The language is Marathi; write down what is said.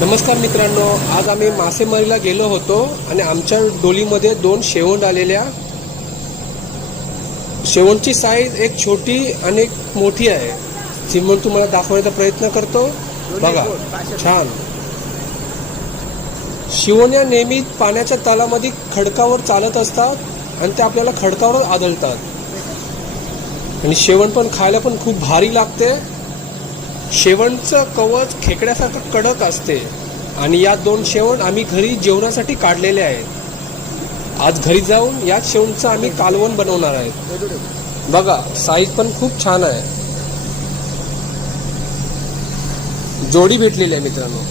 नमस्कार मित्रांनो, आज आम्ही मासेमारीला गेलो होतो आणि आमच्या डोलीमध्ये 2 शेवंड आलेल्या. शेवंडची साईज एक छोटी आणि एक मोठी आहे. चिमण तुम्हाला दाखवण्याचा प्रयत्न करतो. बघा, छान. शिवण्या नेहमी पाण्याच्या तलामध्ये खडकावर चालत असतात आणि ते आपल्याला खडकावर आढळतात. आणि शेवंड पण खायला पण खूप भारी लागते. शेवंडचं कवच खेकड्यासारखं कडक असते आणि या 2 शेवंड आम्ही घरी जेवणासाठी काढलेले आहेत. आज घरी जाऊन याच शेवंडचं आम्ही कालवण बनवणार आहेत. बघा, साईज पण खूप छान आहे. जोडी भेटलेली आहे मित्रांनो.